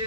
So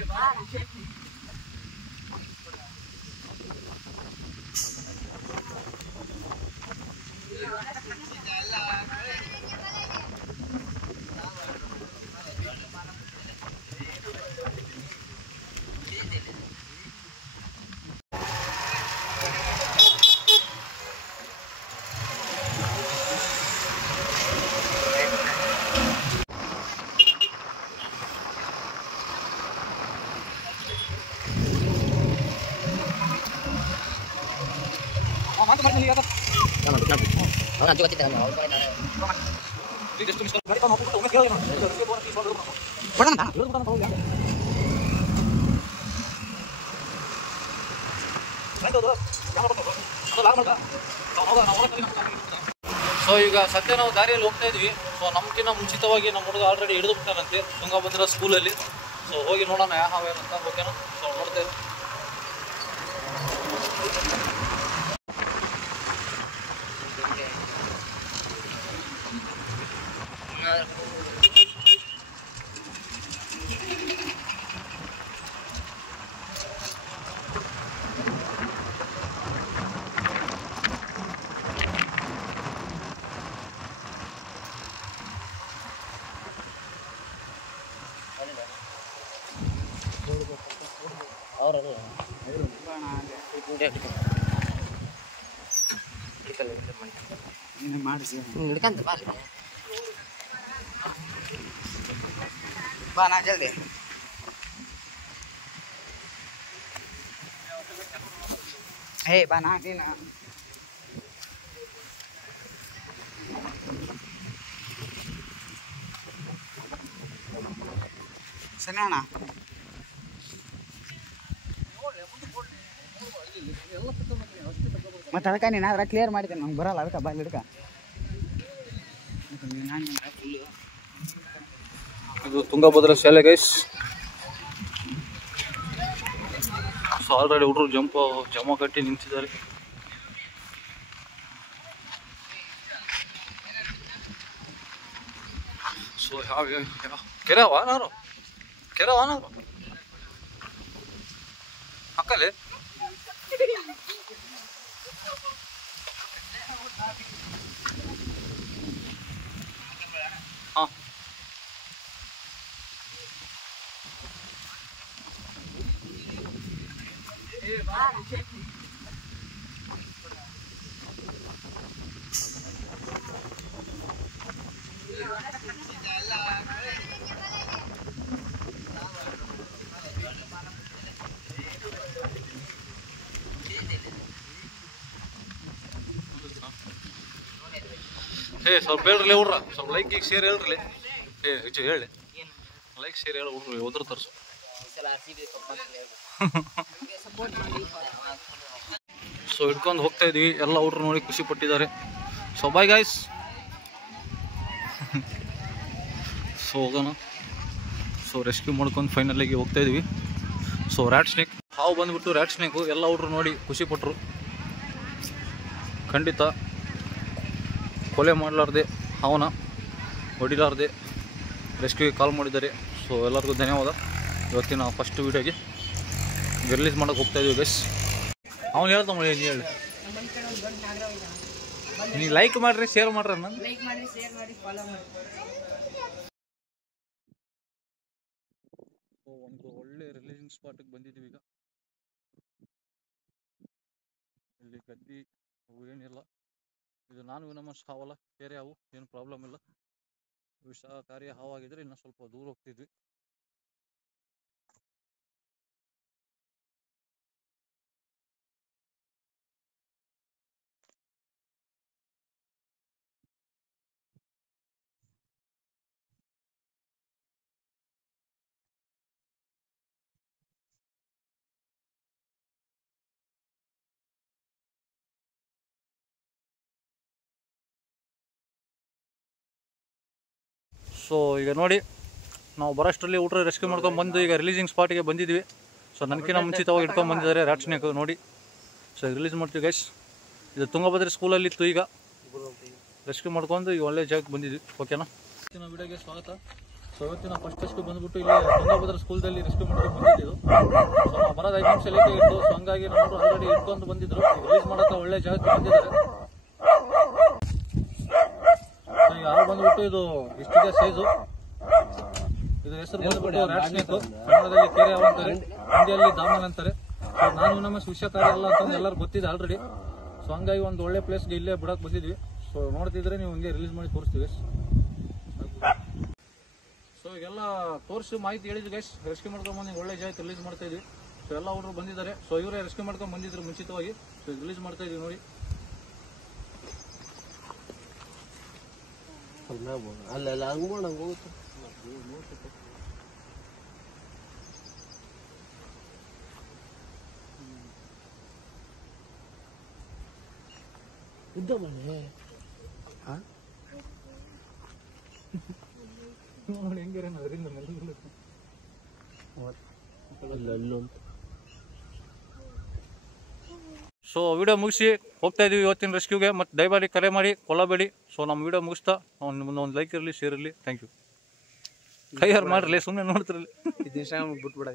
ಈಗ ಸದ್ಯ ನಾವು ದಾರಿಯಲ್ಲಿ ಹೋಗ್ತಾ ಇದ್ವಿ. ಸೊ ನಮ್ಗಿಂತ ಮುಂಚಿತವಾಗಿ ನಮ್ಮ ಹುಡುಗ ಆಲ್ರೆಡಿ ಹಿಡಿದು ಬಿಟ್ಟಾರಂತೆ ತುಂಗಭದ್ರಾ ಸ್ಕೂಲಲ್ಲಿ. ಸೊ ಹೋಗಿ ನೋಡೋಣ ಯಾವ ಏನಂತ, ಓಕೆನಾ? ಸೊ ನೋಡ್ತಾ ಇದ್ವಿ. ಬಾ ನಾ ಜಲ್ದಿ. ಹೇ ಬಾ ನಾ ನೀನು ಸರಿ ಅಣ್ಣ. ಮತ್ತೆ ಅದಕ್ಕೆ ನೀನು ಅದ್ರ ಕ್ಲಿಯರ್ ಮಾಡಿದ್ದೇನೆ, ನಂಗೆ ಬರಲ್ಲ ಅದಕ್ಕೆ ಬಾಲ್ ಹಿಡ್ಕ. ಇದು ತುಂಗಭದ್ರಾ ಶಾಲೆ ಗೈಸ್. ಸೊ ಆಲ್ರೆಡಿ ಹುಡುಗರು ಜಮ ಕಟ್ಟಿ ನಿಂತಿದ್ದಾರೆ. ಸೊ ಕೆರೆವಾನಾರು ಅಕ್ಕಲೆ ಹಾಂ ಸ್ವಲ್ಪ ಹೇಳ್ರಿ ಹುಡ್ರ, ಸ್ವಲ್ಪ ಲೈಕ್ ಈಗ ಶೇರ್ ಹೇಳ್ರಿ. ಹೇಳಿ ಲೈಕ್ ಶೇರ್ ಹೇಳಿ ಹುಡ್ರಿ, ಹೋದ್ರ ತರ್ಸು. ಸೊ ಹಿಡ್ಕೊಂಡು ಹೋಗ್ತಾ ಇದೀವಿ. ಎಲ್ಲ ಹುಡ್ರು ನೋಡಿ ಖುಷಿ ಪಟ್ಟಿದ್ದಾರೆ. So bye guys. ಸೊ ಹೋಗೋಣ. ಸೊ ರೆಸ್ಕ್ಯೂ ಮಾಡ್ಕೊಂಡು ಫೈನಲಿಗೆ ಹೋಗ್ತಾ ಇದೀವಿ. ಸೊ ರ್ಯಾಟ್ ಸ್ನೇಕ್ ಹಾವು ಬಂದ್ಬಿಟ್ಟು ರ್ಯಾಟ್ ಸ್ನೇಕು. ಎಲ್ಲ ಹುಡ್ರು ನೋಡಿ ಖುಷಿ ಪಟ್ಟರು. ಖಂಡಿತ ಕೊಲೆ ಮಾಡಲಾರ್ದೆ ಅವನ ಹೊಡಿಲಾರ್ದೆ ರೆಸ್ಕ್ಯೂಗೆ ಕಾಲ್ ಮಾಡಿದ್ದಾರೆ. ಸೊ ಎಲ್ಲರಿಗೂ ಧನ್ಯವಾದ. ಇವತ್ತಿನ ಫಸ್ಟ್ ವೀಡಿಯೋಗೆ ರಿಲೀಸ್ ಮಾಡೋಕೆ ಹೋಗ್ತಾ ಇದೀವಿ ಗೈಸ್. ಅವ್ನು ಹೇಳ್ತಾ ಮಾಡಿ, ನೀ ಹೇಳಿ. ನೀವು ಲೈಕ್ ಮಾಡಿರಿ, ಶೇರ್ ಮಾಡ್ರಿ. ನಾನು ಒಂದು ಒಳ್ಳೆ ರಿಲೀಸಿಂಗ್ ಸ್ಪಾಟಿಗೆ ಬಂದಿದ್ದೀವಿ. ಈಗ ಇಲ್ಲಿ ಗದ್ದಿ ಏನಿಲ್ಲ. ಇದು ನಾನು ವಿನಮಸ್ ಹಾವಲ್ಲ, ಬೇರೆ ಹಾವು, ಏನು ಪ್ರಾಬ್ಲಮ್ ಇಲ್ಲ. ವಿಷಕಾರಿ ಹಾವಾಗಿದ್ರೆ ಇನ್ನೂ ಸ್ವಲ್ಪ ದೂರ ಹೋಗ್ತಿದ್ವಿ. ಸೊ ಈಗ ನೋಡಿ, ನಾವು ಬರೋಷ್ಟರಲ್ಲಿ ಊಟ ರೆಸ್ಕ್ಯೂ ಮಾಡ್ಕೊಂಡು ಬಂದು ಈಗ ರಿಲೀಸಿಂಗ್ ಸ್ಪಾಟಿಗೆ ಬಂದಿದ್ವಿ. ಸೊ ನನಗಿಂತ ಮುಂಚಿತವಾಗಿ ಇಟ್ಕೊಂಡು ಬಂದಿದ್ದಾರೆ ರ್ಯಾಟ್ ಸ್ನೇಕ್ ನೋಡಿ. ಸೊ ರಿಲೀಸ್ ಮಾಡ್ತೀವಿ ಗೈಸ್. ಇದು ತುಂಗಭದ್ರಾ ಸ್ಕೂಲಲ್ಲಿತ್ತು. ಈಗ ರೆಸ್ಕ್ಯೂ ಮಾಡ್ಕೊಂಡು ಈಗ ಒಳ್ಳೆ ಜಾಗಕ್ಕೆ ಬಂದಿದ್ವಿ. ಓಕೆನಾ? ವಿಡಿಯೋಗೆ ಸ್ವಾಗತ. ಸೊ ಇವತ್ತಿನ ಫಸ್ಟ್ ರೆಸ್ಕ್ಯೂ ಬಂದ್ಬಿಟ್ಟು ಇಲ್ಲಿ ತುಂಗಭದ್ರಾ ಸ್ಕೂಲ್ದಲ್ಲಿ ರೆಸ್ಕ್ಯೂ ಮಾಡ್ಕೊಂಡು ಬಂದಿದ್ದು. ಸೊ ನಾವು ಬರೋದು 5 ನಿಮಿಷ ಲೇಟ್ ಆಗಿತ್ತು. ಸೊ ಹಂಗಾಗಿ ನಮ್ಮವರು ಆಲ್ರೆಡಿ ಇಟ್ಕೊಂಡು ಬಂದಿದ್ರು, ರಿಲೀಸ್ ಮಾಡೋಕೆ ಒಳ್ಳೆ ಜಾಗಕ್ಕೆ ಬಂದಿದ್ದಾರೆ. ಸೊ ಈಗ ಹಾವು ಬಂದ್ಬಿಟ್ಟು ಇದು ಇಷ್ಟಿದೆ ಸೈಜು. ಇದ್ರ ಹೆಸರು ಬಂದ್ಬಿಟ್ಟು ರ್ಯಾಟ್ ಸ್ನೇಕ್, ಕನ್ನಡದಲ್ಲಿ ಕೇರೆ ಹಾವು ಅಂತಾರೆ, ಹಿಂದಿಯಲ್ಲಿ ದಾಮನ್ ಅಂತಾರೆ. ಸೊ ನಾನು ನಮ್ಮ ವಿಷಕಾರಿ ಅಲ್ಲ ಅಂತಂದು ಎಲ್ಲರೂ ಗೊತ್ತಿದೆ ಆಲ್ರೆಡಿ. ಸೊ ಹಂಗಾಗಿ ಒಂದು ಒಳ್ಳೆ ಪ್ಲೇಸ್ಗೆ ಇಲ್ಲೇ ಬಿಡಕ್ಕೆ ಬಂದಿದ್ವಿ. ಸೊ ನೋಡ್ತಿದ್ರೆ ನೀವು ಹಂಗೆ ರಿಲೀಸ್ ಮಾಡಿ ತೋರಿಸ್ತೀವಿ. ಸೊ ಈಗೆಲ್ಲ ತೋರಿಸಿ ಮಾಹಿತಿ ಹೇಳಿದ್ವಿ ಗೈಸ್. ರೆಸ್ಕ್ಯೂ ಮಾಡ್ಕೊಂಡು ಬಂದು ಒಳ್ಳೆ ಜಾಗಕ್ಕೆ ರಿಲೀಸ್ ಮಾಡ್ತಾ ಇದ್ವಿ. ಸೊ ಎಲ್ಲ ಹುಡುಗರು ಬಂದಿದ್ದಾರೆ. ಸೊ ಇವರೇ ರೆಸ್ಕ್ಯೂ ಮಾಡ್ಕೊಂಡು ಬಂದಿದ್ರು ಮುಂಚಿತವಾಗಿ. ಸೊ ರಿಲೀಸ್ ಮಾಡ್ತಾ ಇದೀವಿ ನೋಡಿ. ಅಲ್ಲೆಲ್ಲ ಹಂಗೋಣ ಹೋಗುತ್ತೆ. ಉದ್ದ ಮನೆ ನೋಡಿ ಹೆಂಗಿರ ಅದರಿಂದ ಸೊ ವಿಡಿಯೋ ಮುಗಿಸಿ ಹೋಗ್ತಾ ಇದೀವಿ ಇವತ್ತಿನ ರೆಸ್ಕ್ಯೂಗೆ. ಮತ್ತೆ ದಯಮಾಡಿ ಕರೆ ಮಾಡಿ ಕೊಲ್ಲಬೇಡಿ. ಸೊ ನಮ್ಮ ವಿಡಿಯೋ ಮುಗಿಸ್ತಾ ಒಂದು ಲೈಕ್ ಇರಲಿ, ಶೇರ್ ಇರಲಿ. Thank you. ಕೈಯಾರು ಮಾಡ್ರಲಿ, ಸುಮ್ಮನೆ ನೋಡ್ತಿರಲಿ. ಬಿಟ್ಬಿಡ.